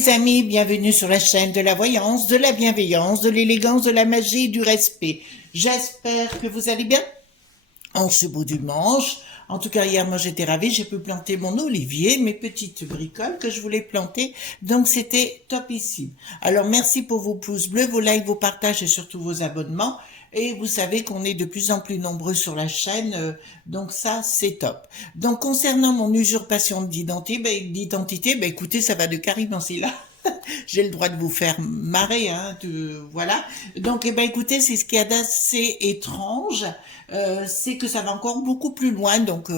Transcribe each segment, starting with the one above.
les amis, bienvenue sur la chaîne de la voyance, de la bienveillance, de l'élégance, de la magie et du respect. J'espère que vous allez bien en ce beau dimanche. En tout cas, hier, moi, j'étais ravie, j'ai pu planter mon olivier, mes petites bricoles que je voulais planter, donc c'était topissime. Alors, merci pour vos pouces bleus, vos likes, vos partages et surtout vos abonnements. Et vous savez qu'on est de plus en plus nombreux sur la chaîne, donc ça, c'est top. Donc, concernant mon usurpation d'identité, écoutez, ça va de Karim Ansila. J'ai le droit de vous faire marrer, hein, voilà. Donc, écoutez, c'est ce qu'il y a d'assez étrange, c'est que ça va encore beaucoup plus loin. Donc,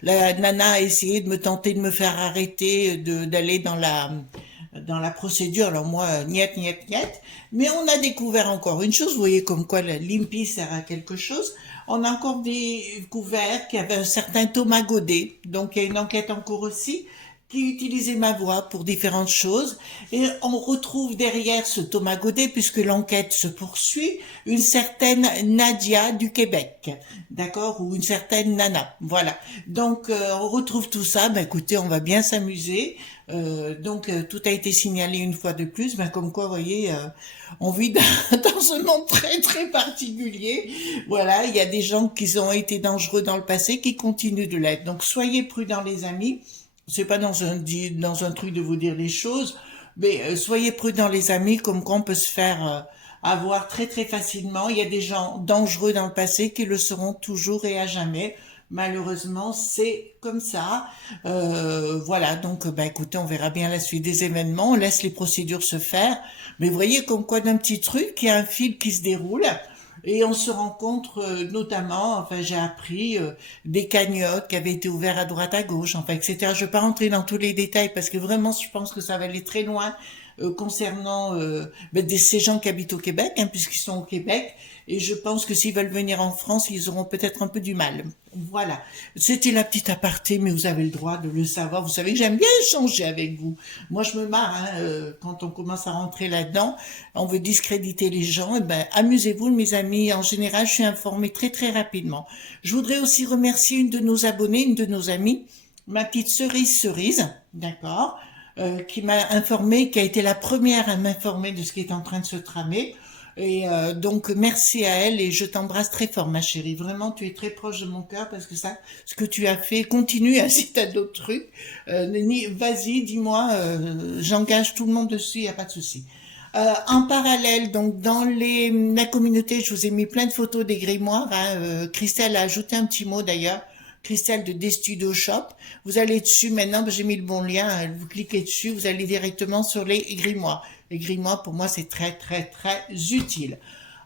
la nana a essayé de me tenter de me faire arrêter, d'aller dans la procédure. Alors moi, niet, niet, niet. Mais on a découvert encore une chose. Vous voyez comme quoi l'IMPI sert à quelque chose. On a encore découvert qu'il y avait un certain Thomas Godet. Donc, il y a une enquête en cours aussi qui utilisait ma voix pour différentes choses. Et on retrouve derrière ce Thomas Godet, puisque l'enquête se poursuit, une certaine Nadia du Québec, d'accord, ou une certaine Nana, voilà. Donc, on retrouve tout ça, écoutez, on va bien s'amuser. Tout a été signalé une fois de plus, comme quoi, vous voyez, on vit dans un monde très très particulier. Voilà, il y a des gens qui ont été dangereux dans le passé, qui continuent de l'être. Donc, soyez prudents les amis. C'est pas dans un truc de vous dire les choses, mais soyez prudents les amis, comme qu'on peut se faire avoir très très facilement. Il y a des gens dangereux dans le passé qui le seront toujours et à jamais. Malheureusement, c'est comme ça. Voilà, donc écoutez, on verra bien la suite des événements. On laisse les procédures se faire. Mais vous voyez comme quoi d'un petit truc, il y a un fil qui se déroule. Et on se rencontre notamment, j'ai appris des cagnottes qui avaient été ouvertes à droite à gauche, etc. Je ne vais pas rentrer dans tous les détails parce que vraiment, je pense que ça va aller très loin concernant ces gens qui habitent au Québec, puisqu'ils sont au Québec. Et je pense que s'ils veulent venir en France, ils auront peut-être un peu du mal. Voilà. C'était la petite aparté, mais vous avez le droit de le savoir. Vous savez que j'aime bien échanger avec vous. Moi, je me marre quand on commence à rentrer là-dedans. On veut discréditer les gens. Amusez-vous, mes amis. En général, je suis informée très, très rapidement. Je voudrais aussi remercier une de nos abonnés, une de nos amies, ma petite cerise, d'accord, qui m'a informé, qui a été la première à m'informer de ce qui est en train de se tramer. Et donc merci à elle et je t'embrasse très fort ma chérie, vraiment tu es très proche de mon cœur parce que ça, ce que tu as fait, continue, si tu as d'autres trucs, vas-y dis-moi, j'engage tout le monde dessus, il n'y a pas de souci. En parallèle, donc dans la communauté, je vous ai mis plein de photos des grimoires, Christelle a ajouté un petit mot d'ailleurs, Christelle de Destudio Shop, vous allez dessus maintenant, j'ai mis le bon lien, vous cliquez dessus, vous allez directement sur les grimoires. Les grimoires, pour moi, c'est très, très, très utile.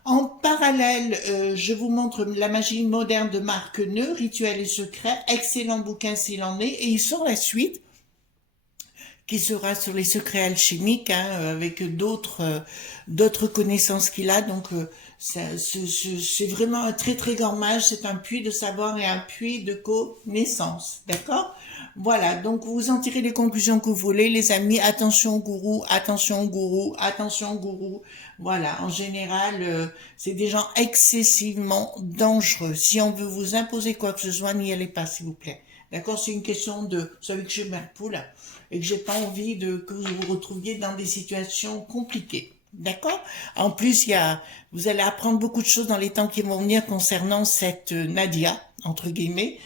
En parallèle, je vous montre La magie moderne de Marc Neu, Rituels et secrets, excellent bouquin s'il en est, et il sort la suite, qui sera sur les secrets alchimiques, avec d'autres connaissances qu'il a, donc c'est vraiment un très très grand mage, c'est un puits de savoir et un puits de connaissances, d'accord? Voilà, donc vous en tirez les conclusions que vous voulez, les amis, attention gourou, attention gourou, attention gourou, voilà, en général, c'est des gens excessivement dangereux, si on veut vous imposer quoi que ce soit, n'y allez pas s'il vous plaît, d'accord? C'est une question de, vous savez que j'ai mère poule, et que j'ai pas envie que vous vous retrouviez dans des situations compliquées. D'accord? En plus, vous allez apprendre beaucoup de choses dans les temps qui vont venir concernant cette Nadia, entre guillemets,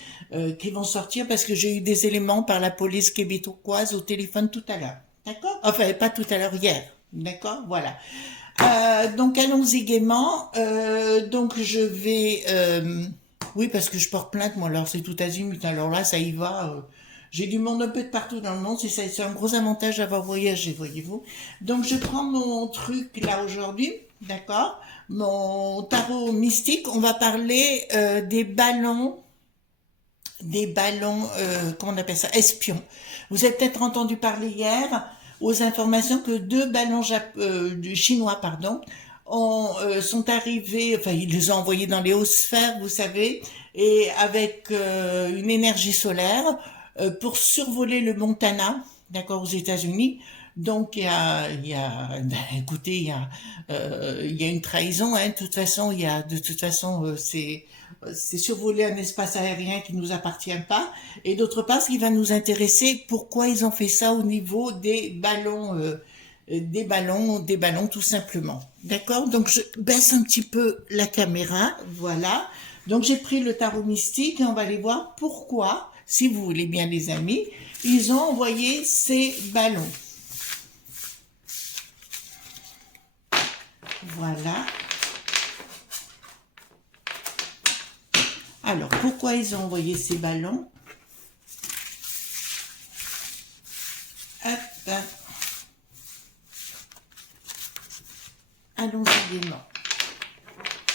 qui vont sortir parce que j'ai eu des éléments par la police québécoise au téléphone tout à l'heure. D'accord? Enfin, pas tout à l'heure, hier. D'accord? Voilà. Donc, allons-y gaiement. Donc, je vais... oui, parce que je porte plainte, moi, alors c'est tout azimut. Alors là, ça y va... J'ai du monde un peu de partout dans le monde, c'est un gros avantage d'avoir voyagé, voyez-vous. Donc je prends mon truc là aujourd'hui, d'accord, mon tarot mystique. On va parler comment on appelle ça, espions. Vous avez peut-être entendu parler hier aux informations que deux ballons chinois, sont arrivés, ils les ont envoyés dans les hautes sphères, vous savez, et avec une énergie solaire, pour survoler le Montana, d'accord, aux États-Unis. Donc écoutez, il y a une trahison, de toute façon, c'est survoler un espace aérien qui ne nous appartient pas. Et d'autre part, ce qui va nous intéresser, pourquoi ils ont fait ça au niveau des ballons des ballons tout simplement. D'accord? Donc je baisse un petit peu la caméra, voilà. Donc j'ai pris le tarot mystique et on va aller voir pourquoi, si vous voulez bien les amis, ils ont envoyé ces ballons. Voilà. Alors, pourquoi ils ont envoyé ces ballons? Hop. Allons-y gaiement.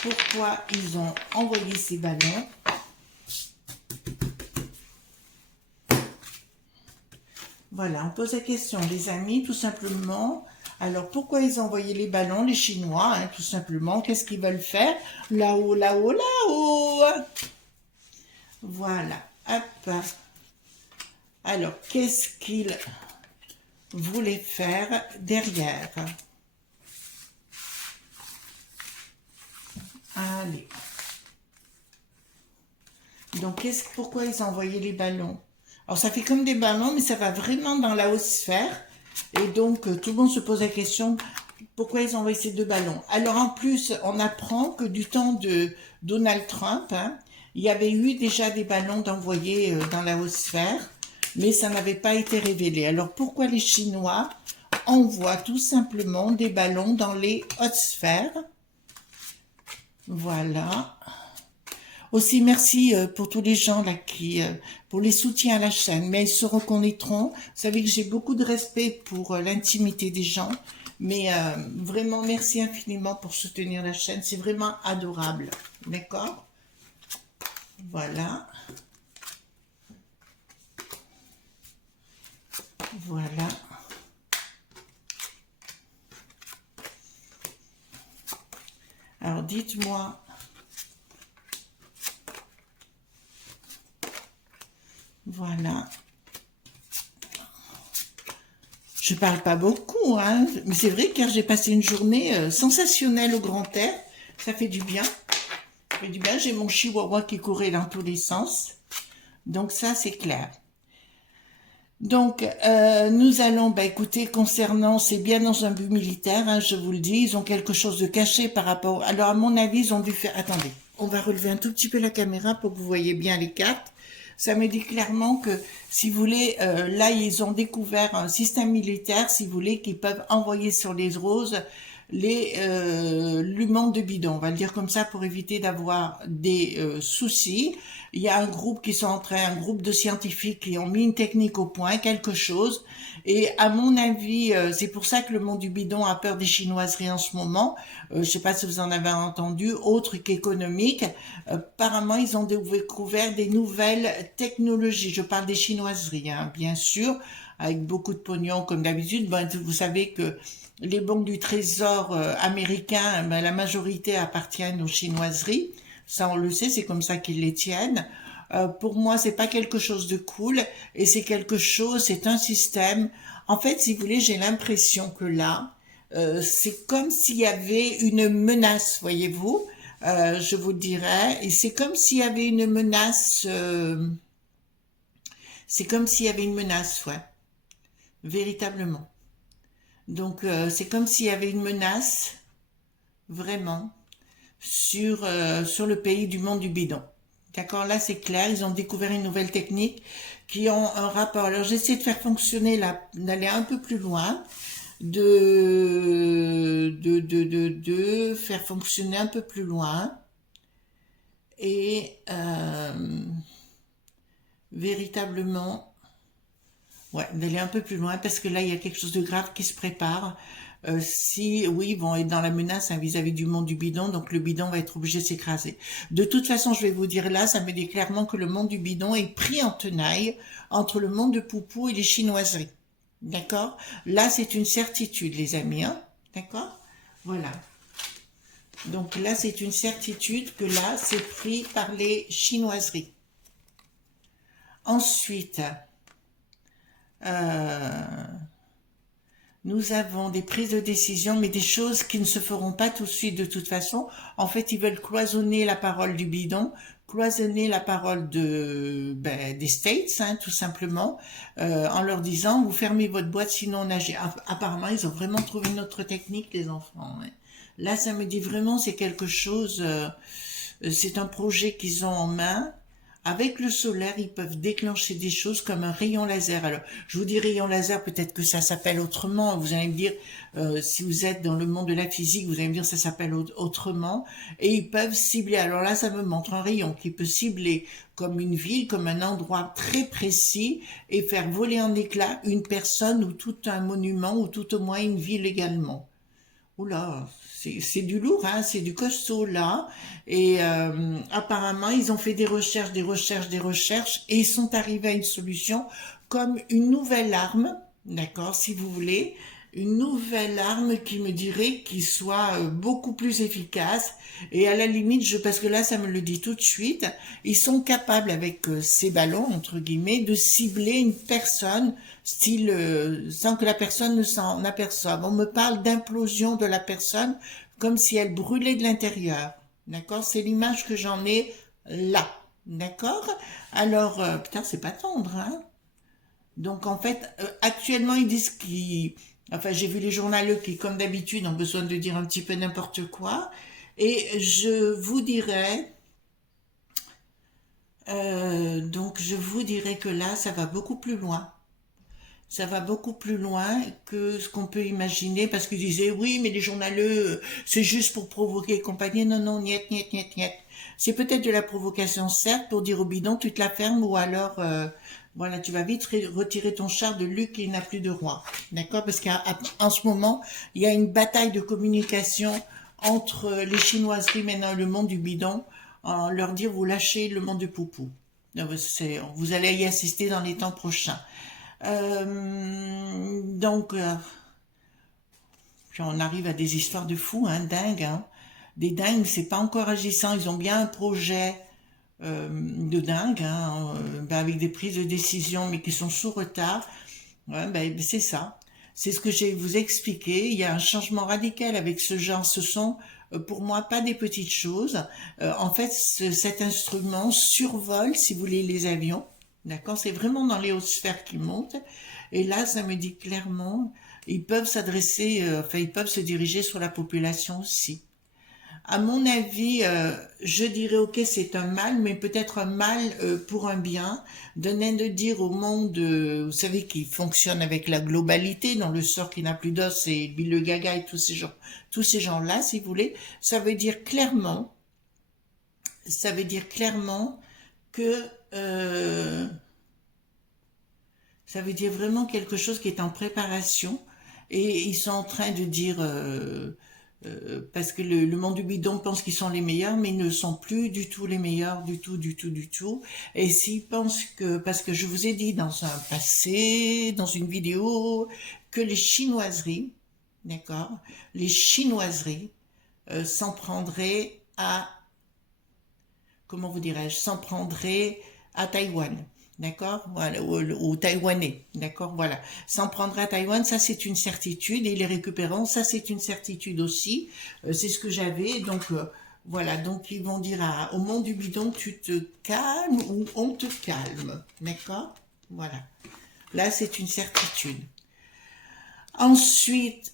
Pourquoi ils ont envoyé ces ballons? Voilà, on pose la question, les amis, tout simplement. Alors, pourquoi ils ont envoyé les ballons, les Chinois, hein, tout simplement? Qu'est-ce qu'ils veulent faire? Là-haut, là-haut, là-haut. Voilà, hop. Alors, qu'est-ce qu'ils voulaient faire derrière? Allez. Donc, pourquoi ils ont envoyé les ballons? Alors, ça fait comme des ballons, mais ça va vraiment dans la haute sphère. Et donc, tout le monde se pose la question, pourquoi ils ont envoyé ces deux ballons? Alors, en plus, on apprend que du temps de Donald Trump, hein, il y avait eu déjà des ballons d'envoyer dans la haute sphère, mais ça n'avait pas été révélé. Alors, pourquoi les Chinois envoient tout simplement des ballons dans les hautes sphères? Voilà. Aussi, merci pour tous les gens là pour les soutiens à la chaîne. Mais ils se reconnaîtront. Vous savez que j'ai beaucoup de respect pour l'intimité des gens. Mais vraiment, merci infiniment pour soutenir la chaîne. C'est vraiment adorable. D'accord? Voilà. Voilà. Alors, dites-moi. Voilà. Je parle pas beaucoup, hein, mais c'est vrai car j'ai passé une journée sensationnelle au grand air. Ça fait du bien. Ça fait du bien. J'ai mon chihuahua qui courait dans tous les sens. Donc ça, c'est clair. Donc, nous allons, bah, écoutez, concernant, c'est bien dans un but militaire, hein, je vous le dis, ils ont quelque chose de caché par rapport... Alors, à mon avis, ils ont dû faire... Attendez, on va relever un tout petit peu la caméra pour que vous voyez bien les cartes. Ça me dit clairement que, si vous voulez, là, ils ont découvert un système militaire, si vous voulez, qu'ils peuvent envoyer sur les roses l'humain de bidon, on va le dire comme ça pour éviter d'avoir des soucis. Il y a un groupe qui sont entrés, un groupe de scientifiques qui ont mis une technique au point, quelque chose. Et à mon avis, c'est pour ça que le monde du bidon a peur des chinoiseries en ce moment. Je ne sais pas si vous en avez entendu, autre qu'économique. Apparemment, ils ont découvert des nouvelles technologies. Je parle des chinoiseries, hein, bien sûr, avec beaucoup de pognon comme d'habitude. Ben, vous savez que les banques du trésor américain, ben, la majorité appartiennent aux chinoiseries. Ça, on le sait, c'est comme ça qu'ils les tiennent. Pour moi, c'est pas quelque chose de cool et c'est quelque chose, c'est un système. En fait, si vous voulez, j'ai l'impression que là, c'est comme s'il y avait une menace, voyez-vous. Je vous dirais, et c'est comme s'il y avait une menace. C'est comme s'il y avait une menace, ouais, véritablement. Donc, c'est comme s'il y avait une menace, vraiment, sur le pays du monde du bidon. D'accord, là c'est clair, ils ont découvert une nouvelle technique qui ont un rapport. Alors j'essaie de faire fonctionner d'aller un peu plus loin, de faire fonctionner un peu plus loin et véritablement, ouais, d'aller un peu plus loin parce que là il y a quelque chose de grave qui se prépare. Si, oui, ils vont être dans la menace hein, vis-à-vis du monde du bidon, donc le bidon va être obligé de s'écraser. De toute façon, je vais vous dire là, ça me dit clairement que le monde du bidon est pris en tenaille entre le monde de Poupou et les chinoiseries. D'accord? Là, c'est une certitude, les amis. Hein? D'accord? Voilà. Donc là, c'est une certitude que là, c'est pris par les chinoiseries. Ensuite, Nous avons des prises de décision, mais des choses qui ne se feront pas tout de suite de toute façon. En fait, ils veulent cloisonner la parole du bidon, cloisonner la parole des States, hein, tout simplement, en leur disant, vous fermez votre boîte, sinon on agit. Apparemment, ils ont vraiment trouvé une autre technique, les enfants. Hein. Là, ça me dit vraiment, c'est quelque chose, c'est un projet qu'ils ont en main. Avec le solaire, ils peuvent déclencher des choses comme un rayon laser. Alors, je vous dis rayon laser, peut-être que ça s'appelle autrement. Vous allez me dire, si vous êtes dans le monde de la physique, vous allez me dire ça s'appelle autrement. Et ils peuvent cibler. Alors là, ça me montre un rayon qui peut cibler comme une ville, comme un endroit très précis et faire voler en éclats une personne ou tout un monument ou tout au moins une ville également. Oula, c'est du lourd, hein, c'est du costaud là. Et apparemment, ils ont fait des recherches, des recherches, des recherches, et ils sont arrivés à une solution comme une nouvelle arme, d'accord, si vous voulez, une nouvelle arme qui me dirait qu'il soit beaucoup plus efficace. Et à la limite, parce que là, ça me le dit tout de suite, ils sont capables avec ces ballons, entre guillemets, de cibler une personne, style, sans que la personne ne s'en aperçoive. On me parle d'implosion de la personne, comme si elle brûlait de l'intérieur. D'accord? C'est l'image que j'en ai là. D'accord? Alors, putain, c'est pas tendre, hein? Donc, en fait, actuellement, ils disent qu'ils... Enfin, j'ai vu les journaleux qui, comme d'habitude, ont besoin de dire un petit peu n'importe quoi. Et je vous dirais... donc, je vous dirais que là, ça va beaucoup plus loin. Ça va beaucoup plus loin que ce qu'on peut imaginer, parce qu'ils disaient, oui, mais les journaleux, c'est juste pour provoquer et compagnie. Non, non, niet, niet, niet, niet. C'est peut-être de la provocation, certes, pour dire au bidon, tu te la fermes, ou alors, voilà, tu vas vite retirer ton char de Luc et il n'a plus de roi. D'accord? Parce qu'en ce moment, il y a une bataille de communication entre les chinoiseries maintenant et le monde du bidon, en leur dire, vous lâchez le monde du poupou. Vous allez y assister dans les temps prochains. Donc, puis on arrive à des histoires de fous, hein, dingues. Hein. Des dingues, c'est pas encore agissant. Ils ont bien un projet de dingue, hein, avec des prises de décision, mais qui sont sous retard. Ouais, c'est ça. C'est ce que je vais vous expliquer. Il y a un changement radical avec ce genre. Ce sont, pour moi, pas des petites choses. En fait, cet instrument survole, si vous voulez, les avions. D'accord? C'est vraiment dans les hautes sphères qui montent. Et là, ça me dit clairement, ils peuvent s'adresser, ils peuvent se diriger sur la population aussi. À mon avis, je dirais, ok, c'est un mal, mais peut-être un mal pour un bien. Donner de dire au monde, vous savez, qui fonctionne avec la globalité, dans le sort qui n'a plus d'os, et Bill le Gaga et tous ces gens-là, si vous voulez, ça veut dire clairement que ça veut dire vraiment quelque chose qui est en préparation et ils sont en train de dire parce que le monde du bidon pense qu'ils sont les meilleurs, mais ils ne sont plus du tout les meilleurs, du tout, du tout, du tout. Et s'ils pensent que, parce que je vous ai dit dans un passé, dans une vidéo, que les chinoiseries, d'accord, les chinoiseries s'en prendraient à, comment vous dirais-je, s'en prendraient à Taïwan. D'accord, voilà, ou taïwanais, d'accord, voilà. S'en prendra à Taïwan, ça c'est une certitude, et les récupérants, ça c'est une certitude aussi. C'est ce que j'avais, donc voilà, donc ils vont dire au monde du bidon, tu te calmes ou on te calme, d'accord, voilà. Là c'est une certitude. Ensuite,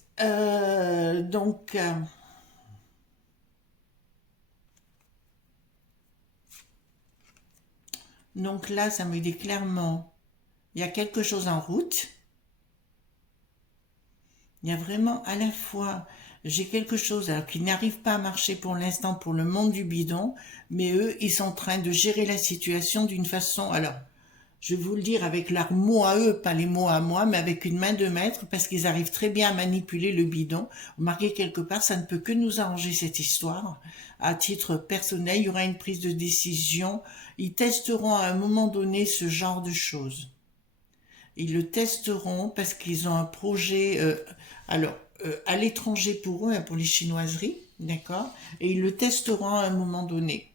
donc là, ça me dit clairement, il y a quelque chose en route. Il y a vraiment à la fois, j'ai quelque chose alors qui n'arrive pas à marcher pour l'instant pour le monde du bidon, mais eux, ils sont en train de gérer la situation d'une façon, alors, je vais vous le dire avec leurs mots à eux, pas les mots à moi, mais avec une main de maître, parce qu'ils arrivent très bien à manipuler le bidon. Vous marquez quelque part, ça ne peut que nous arranger cette histoire. À titre personnel, il y aura une prise de décision. Ils testeront à un moment donné ce genre de choses. Ils le testeront parce qu'ils ont un projet, à l'étranger pour eux, hein, pour les chinoiseries, d'accord, et ils le testeront à un moment donné.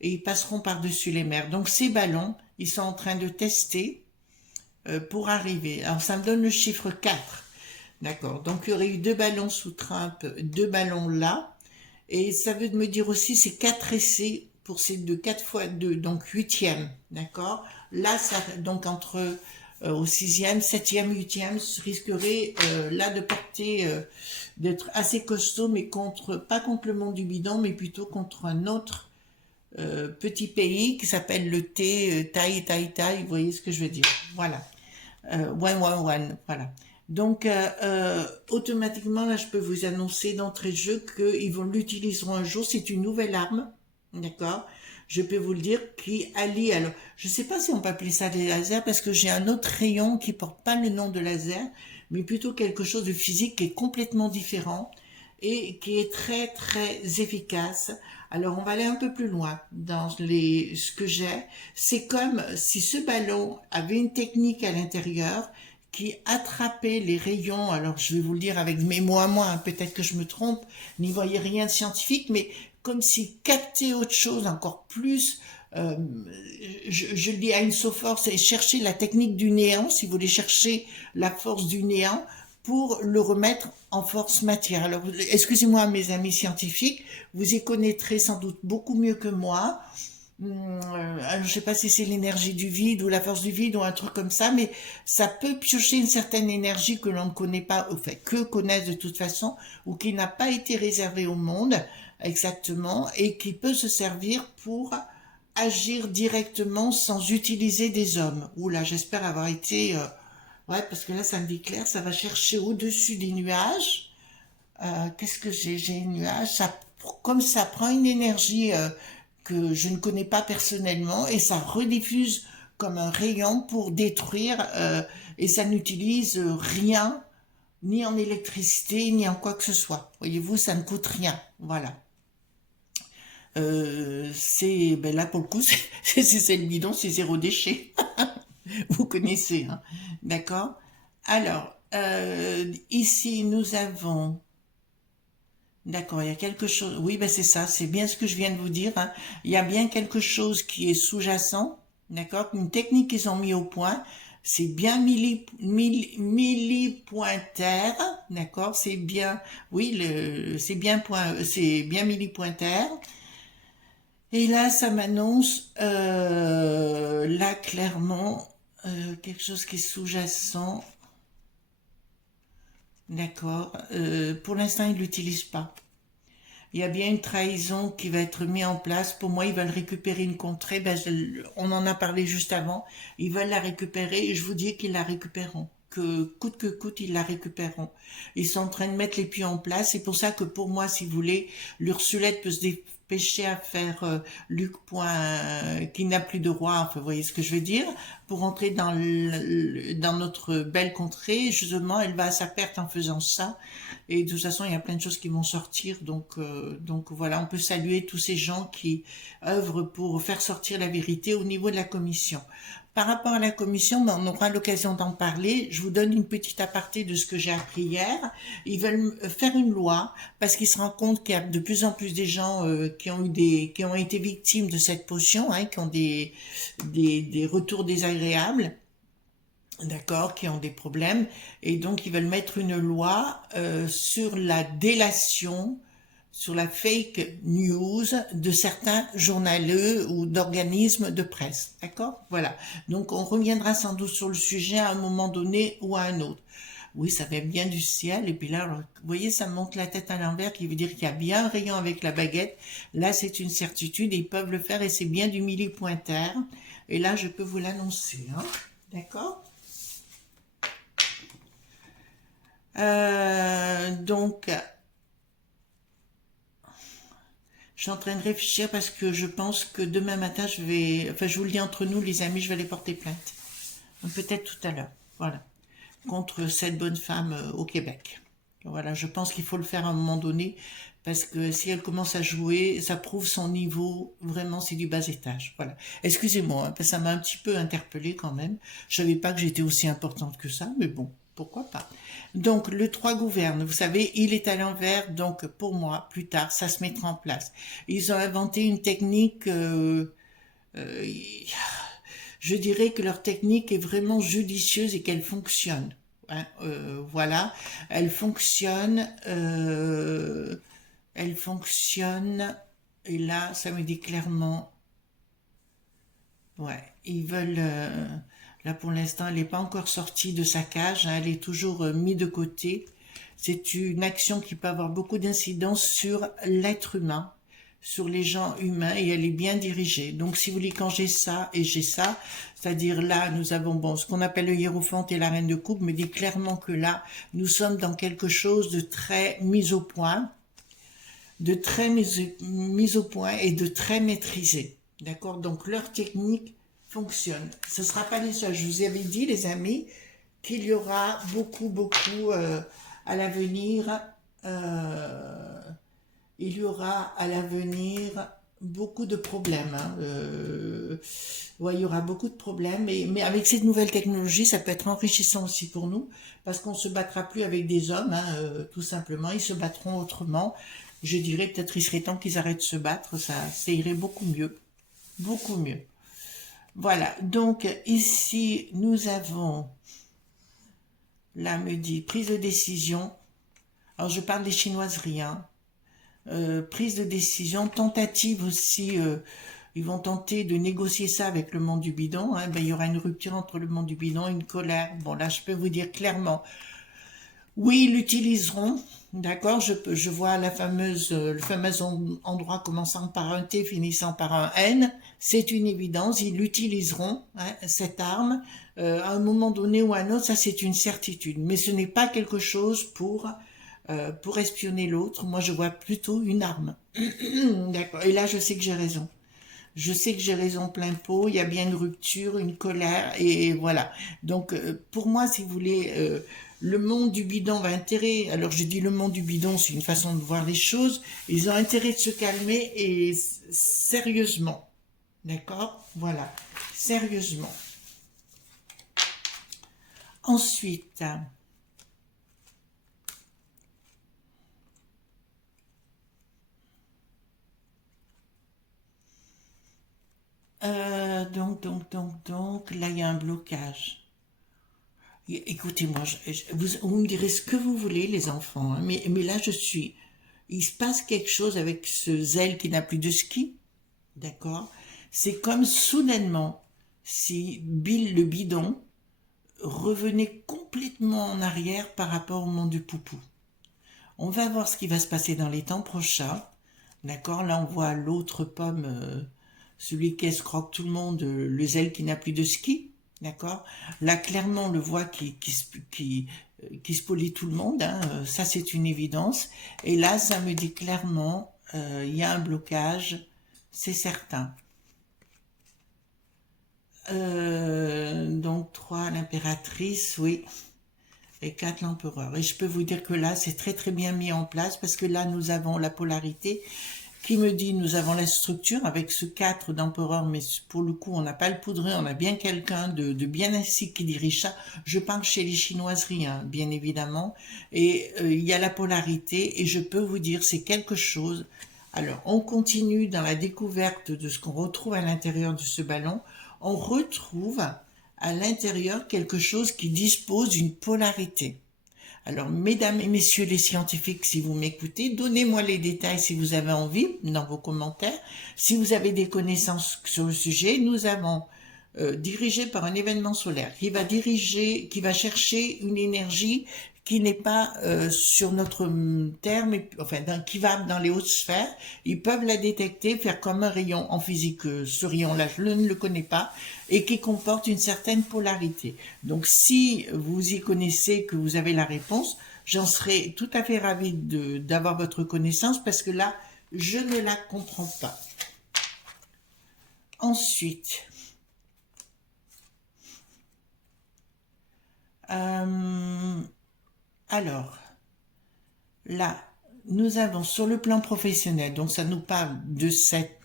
Et ils passeront par-dessus les mers. Donc ces ballons, ils sont en train de tester pour arriver. Alors ça me donne le chiffre 4. D'accord. Donc il y aurait eu 2 ballons sous Trump, 2 ballons là. Et ça veut me dire aussi c'est 4 essais pour ces 4 fois 2, donc huitième. D'accord. Là, ça, donc entre au sixième, septième, huitième, risquerait là de porter, d'être assez costaud, mais pas contre le monde du bidon, mais plutôt contre un autre petit pays qui s'appelle le Thaï, vous voyez ce que je veux dire. Voilà. One, voilà. Donc, automatiquement, là, je peux vous annoncer d'entrée de jeu qu'ils vont l'utiliseront un jour. C'est une nouvelle arme, d'accord? Je peux vous le dire, qui allie, alors, je sais pas si on peut appeler ça des lasers, parce que j'ai un autre rayon qui porte pas le nom de laser, mais plutôt quelque chose de physique qui est complètement différent et qui est très, très efficace. Alors, on va aller un peu plus loin dans ce que j'ai. C'est comme si ce ballon avait une technique à l'intérieur qui attrapait les rayons. Alors, je vais vous le dire avec mes mots à moi, hein, peut-être que je me trompe, n'y voyez rien de scientifique, mais comme si capter autre chose encore plus, euh, je le dis à une force, et chercher la technique du néant, si vous voulez chercher la force du néant, pour le remettre en force matière. Alors, excusez-moi mes amis scientifiques, vous y connaîtrez sans doute beaucoup mieux que moi. Je ne sais pas si c'est l'énergie du vide ou la force du vide ou un truc comme ça, mais ça peut piocher une certaine énergie que l'on ne connaît pas, enfin, que connaissent de toute façon, ou qui n'a pas été réservée au monde, exactement, et qui peut se servir pour agir directement sans utiliser des hommes. Oula, j'espère avoir été... ouais, parce que là, ça me dit clair, ça va chercher au-dessus des nuages. Qu'est-ce que j'ai? J'ai un nuage. Ça, comme ça prend une énergie que je ne connais pas personnellement et ça rediffuse comme un rayon pour détruire et ça n'utilise rien, ni en électricité, ni en quoi que ce soit. Voyez-vous, ça ne coûte rien. Voilà. C'est ben là pour le coup, c'est le bidon, c'est zéro déchet. Vous connaissez, hein? D'accord? Alors, ici nous avons. D'accord, il y a quelque chose. Oui, ben c'est ça, c'est bien ce que je viens de vous dire, hein. Il y a bien quelque chose qui est sous-jacent, d'accord? Une technique qu'ils ont mis au point, c'est bien millipointaire, d'accord? C'est bien, oui, c'est bien millipointaire. Et là, ça m'annonce, là clairement, quelque chose qui est sous-jacent, d'accord? Pour l'instant, ils l'utilisent pas. Il y a bien une trahison qui va être mise en place. Pour moi, ils veulent récupérer une contrée. Ben, on en a parlé juste avant. Ils veulent la récupérer et je vous dis qu'ils la récupéreront. Que coûte, ils la récupéreront. Ils sont en train de mettre les pieds en place. C'est pour ça que pour moi, si vous voulez, l'Ursulette peut se dépêcher à faire Luc qui n'a plus de roi. Enfin, vous voyez ce que je veux dire. Pour entrer dans notre belle contrée, justement, elle va à sa perte en faisant ça. Et de toute façon, il y a plein de choses qui vont sortir. Donc voilà, on peut saluer tous ces gens qui œuvrent pour faire sortir la vérité au niveau de la commission. Par rapport à la commission, ben, on aura l'occasion d'en parler. Je vous donne une petite aparté de ce que j'ai appris hier. Ils veulent faire une loi parce qu'ils se rendent compte qu'il y a de plus en plus des gens qui ont été victimes de cette potion, hein, qui ont des retours désagréables. D'accord, qui ont des problèmes, et donc ils veulent mettre une loi sur la délation, sur la fake news de certains journaleux ou d'organismes de presse. D'accord? Voilà. Donc on reviendra sans doute sur le sujet à un moment donné ou à un autre. Oui, ça vient bien du ciel, et puis là, alors, vous voyez, ça me monte la tête à l'envers, qui veut dire qu'il y a bien un rayon avec la baguette. Là, c'est une certitude, et ils peuvent le faire, et c'est bien du millipointaire. Et là, je peux vous l'annoncer. Hein? D'accord? Donc, je suis en train de réfléchir parce que je pense que demain matin, enfin, je vous le dis entre nous, les amis, je vais aller porter plainte. Peut-être tout à l'heure, voilà, contre cette bonne femme au Québec. Voilà, je pense qu'il faut le faire à un moment donné parce que si elle commence à jouer, ça prouve son niveau, vraiment, c'est du bas étage. Voilà. Excusez-moi, hein, parce que ça m'a un petit peu interpellée quand même. Je savais pas que j'étais aussi importante que ça, mais bon. Pourquoi pas? Donc, le 3 gouverne. Vous savez, il est à l'envers. Donc, pour moi, plus tard, ça se mettra en place. Ils ont inventé une technique. Euh, je dirais que leur technique est vraiment judicieuse et qu'elle fonctionne. hein, voilà, elle fonctionne, elle fonctionne, et là, ça me dit clairement, ouais, ils veulent, là pour l'instant, elle n'est pas encore sortie de sa cage, hein, elle est toujours mise de côté. C'est une action qui peut avoir beaucoup d'incidence sur l'être humain, sur les gens humains, et elle est bien dirigée. Donc si vous voulez, quand j'ai ça et j'ai ça, c'est-à-dire là, nous avons bon, ce qu'on appelle le hiérophante et la reine de coupe, me dit clairement que là, nous sommes dans quelque chose de très mis au point, de très mis au point et de très maîtrisé. D'accord? Donc leur technique fonctionne. Ce ne sera pas les seuls. Je vous avais dit, les amis, qu'il y aura beaucoup à l'avenir. euh, il y aura à l'avenir beaucoup de problèmes, hein. Ouais, il y aura beaucoup de problèmes, mais avec cette nouvelle technologie, ça peut être enrichissant aussi pour nous, parce qu'on se battra plus avec des hommes, hein, tout simplement, ils se battront autrement. Je dirais peut-être il serait temps qu'ils arrêtent de se battre, ça irait beaucoup mieux, beaucoup mieux. Voilà, donc ici nous avons, là me dit, prise de décision. Alors je parle des chinoiseries, hein. Prise de décision, tentative aussi, ils vont tenter de négocier ça avec le monde du bidon, hein. Ben, il y aura une rupture entre le monde du bidon, une colère. Bon là je peux vous dire clairement, oui, ils l'utiliseront, d'accord, je vois le fameux endroit commençant par un T, finissant par un N, c'est une évidence, ils l'utiliseront, hein, cette arme, à un moment donné ou à un autre, ça c'est une certitude, mais ce n'est pas quelque chose pour espionner l'autre, moi je vois plutôt une arme. D'accord, et là je sais que j'ai raison. Je sais que j'ai raison plein pot, il y a bien une rupture, une colère, et voilà. Donc, pour moi, si vous voulez, le monde du bidon va intérêt, alors je dis le monde du bidon, c'est une façon de voir les choses, ils ont intérêt de se calmer et sérieusement. D'accord? Voilà. Sérieusement. Ensuite, donc, là, il y a un blocage. Écoutez-moi, vous me direz ce que vous voulez, les enfants, hein, mais là, il se passe quelque chose avec ce zèle qui n'a plus de ski, d'accord? C'est comme soudainement si Bill le bidon revenait complètement en arrière par rapport au monde du poupou. On va voir ce qui va se passer dans les temps prochains, d'accord? Là, on voit l'autre pomme, celui qui escroque tout le monde, le zèle qui n'a plus de ski, d'accord? Là, clairement, on le voit qui spolie tout le monde, hein, ça c'est une évidence. Et là, ça me dit clairement, il y a un blocage, c'est certain. Donc 3 l'impératrice, oui, et 4 l'empereur. Et je peux vous dire que là, c'est très très bien mis en place, parce que là, nous avons la polarité qui me dit, nous avons la structure avec ce 4 d'empereur, mais pour le coup, on n'a pas le poudré, on a bien quelqu'un de bien assis qui dirige ça. Je parle chez les chinoiseries, hein, bien évidemment. Et il y a la polarité, et je peux vous dire, c'est quelque chose. Alors, on continue dans la découverte de ce qu'on retrouve à l'intérieur de ce ballon. On retrouve à l'intérieur quelque chose qui dispose d'une polarité. Alors, mesdames et messieurs les scientifiques, si vous m'écoutez, donnez-moi les détails si vous avez envie dans vos commentaires. Si vous avez des connaissances sur le sujet, nous avons dirigé par un événement solaire qui va chercher une énergie qui n'est pas sur notre terre, mais enfin qui va dans les hautes sphères. Ils peuvent la détecter, faire comme un rayon en physique. Ce rayon-là, je ne le connais pas, et qui comporte une certaine polarité. Donc, si vous y connaissez, que vous avez la réponse, j'en serais tout à fait ravie d'avoir votre connaissance, parce que là, je ne la comprends pas. Ensuite, alors, là, nous avons sur le plan professionnel, donc ça nous parle de cette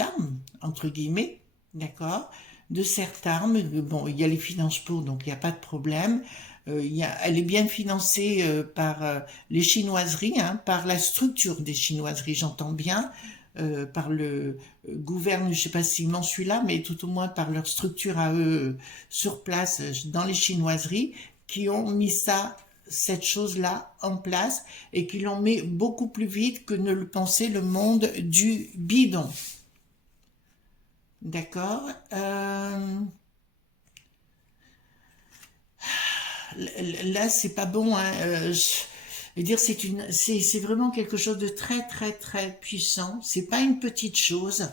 arme, entre guillemets, d'accord, de cette arme. Bon, il y a les finances pour, donc il n'y a pas de problème. Elle est bien financée par les chinoiseries, hein, par la structure des chinoiseries, j'entends bien, par le gouverne, je ne sais pas s'ils m'en suis là, mais tout au moins par leur structure à eux sur place dans les chinoiseries, qui ont mis cette chose-là en place et qui l'ont mis beaucoup plus vite que ne le pensait le monde du bidon. D'accord. Là, c'est pas bon, hein. Je veux dire, c'est vraiment quelque chose de très, très, très puissant. C'est pas une petite chose.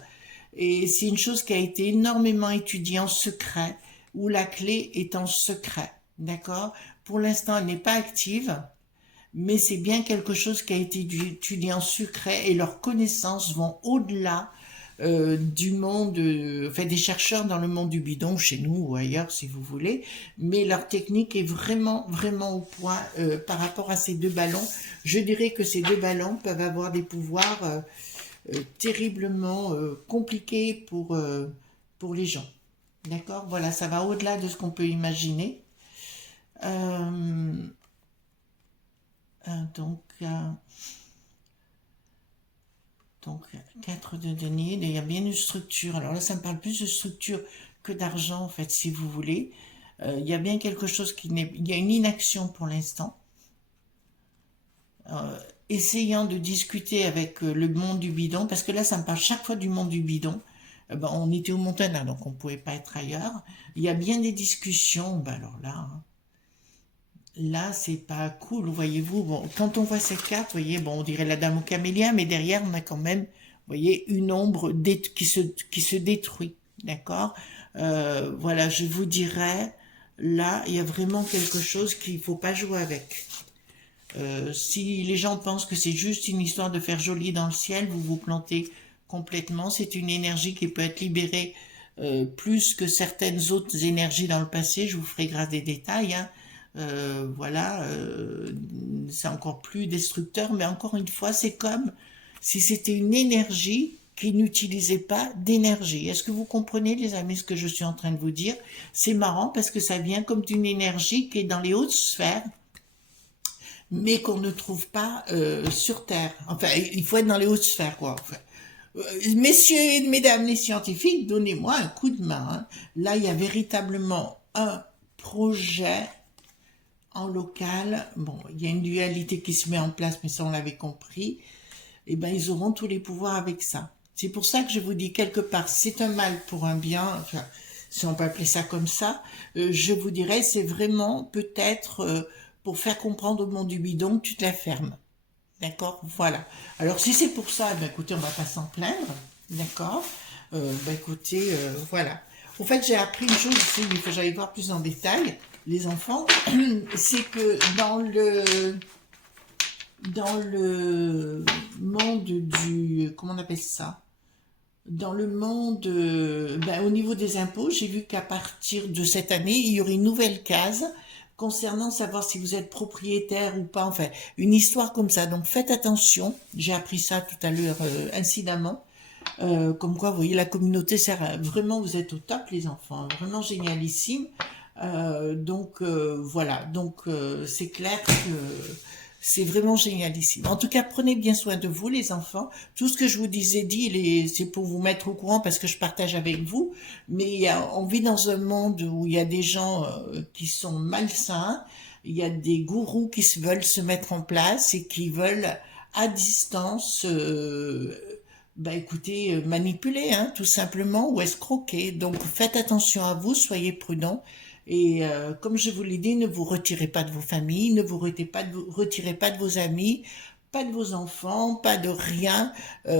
Et c'est une chose qui a été énormément étudiée en secret, où la clé est en secret. D'accord? Pour l'instant, elle n'est pas active, mais c'est bien quelque chose qui a été étudié en secret et leurs connaissances vont au-delà du monde, enfin des chercheurs dans le monde du bidon, chez nous ou ailleurs si vous voulez, mais leur technique est vraiment, vraiment au point par rapport à ces deux ballons. Je dirais que ces deux ballons peuvent avoir des pouvoirs terriblement compliqués pour les gens. D'accord? Voilà, ça va au-delà de ce qu'on peut imaginer. Donc, 4 de denier, il y a bien une structure. Alors là, ça me parle plus de structure que d'argent, en fait, si vous voulez. Il y a bien quelque chose qui n'est... Il y a une inaction pour l'instant. Essayant de discuter avec le monde du bidon, parce que là, ça me parle chaque fois du monde du bidon. Ben, on était au Montana, donc on ne pouvait pas être ailleurs. Il y a bien des discussions. Ben alors là... hein. Là, c'est pas cool, voyez-vous. Bon, quand on voit cette carte, vous voyez, bon, on dirait la dame au camélia, mais derrière, on a quand même, vous voyez, une ombre qui se détruit, d'accord? Voilà, je vous dirais, là, il y a vraiment quelque chose qu'il faut pas jouer avec. Si les gens pensent que c'est juste une histoire de faire joli dans le ciel, vous vous plantez complètement. C'est une énergie qui peut être libérée plus que certaines autres énergies dans le passé. Je vous ferai grâce des détails, hein. Voilà, c'est encore plus destructeur, mais encore une fois, c'est comme si c'était une énergie qui n'utilisait pas d'énergie. Est-ce que vous comprenez, les amis, ce que je suis en train de vous dire? C'est marrant parce que ça vient comme d'une énergie qui est dans les hautes sphères, mais qu'on ne trouve pas sur Terre. Enfin, il faut être dans les hautes sphères, quoi. Enfin, messieurs et mesdames les scientifiques, donnez-moi un coup de main, hein. Là, il y a véritablement un projet en local. Bon, il y a une dualité qui se met en place, mais ça, on l'avait compris. Eh ben, ils auront tous les pouvoirs avec ça. C'est pour ça que je vous dis, quelque part, c'est un mal pour un bien, enfin, si on peut appeler ça comme ça, je vous dirais, c'est vraiment peut-être pour faire comprendre au monde du bidon que tu te la fermes. D'accord? Voilà. Alors, si c'est pour ça, ben, écoutez, on va pas s'en plaindre. D'accord? Ben, écoutez, voilà. En fait, j'ai appris une chose ici, mais il faut que j'aille voir plus en détail, les enfants, c'est que dans le monde du... Comment on appelle ça? Dans le monde, ben, au niveau des impôts, j'ai vu qu'à partir de cette année, il y aurait une nouvelle case concernant savoir si vous êtes propriétaire ou pas, enfin, une histoire comme ça. Donc faites attention, j'ai appris ça tout à l'heure incidemment. Comme quoi, vous voyez, la communauté sert vraiment, vous êtes au top, les enfants, vraiment génialissime. Voilà, donc c'est clair que c'est vraiment génialissime. En tout cas, prenez bien soin de vous, les enfants. Tout ce que je vous disais c'est pour vous mettre au courant parce que je partage avec vous. Mais on vit dans un monde où il y a des gens qui sont malsains. Il y a des gourous qui veulent se mettre en place et qui veulent à distance bah écoutez, manipuler, hein, tout simplement, ou escroquer. Donc faites attention à vous, soyez prudents. Et comme je vous l'ai dit, ne vous retirez pas de vos familles, ne vous retirez pas de vos amis, pas de vos enfants, pas de rien.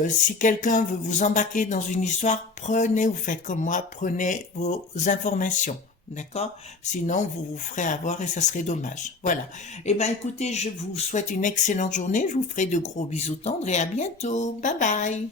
Si quelqu'un veut vous embarquer dans une histoire, prenez, ou faites comme moi, prenez vos informations. D'accord? Sinon, vous vous ferez avoir et ça serait dommage. Voilà. Eh ben, écoutez, je vous souhaite une excellente journée. Je vous ferai de gros bisous tendres et à bientôt. Bye bye.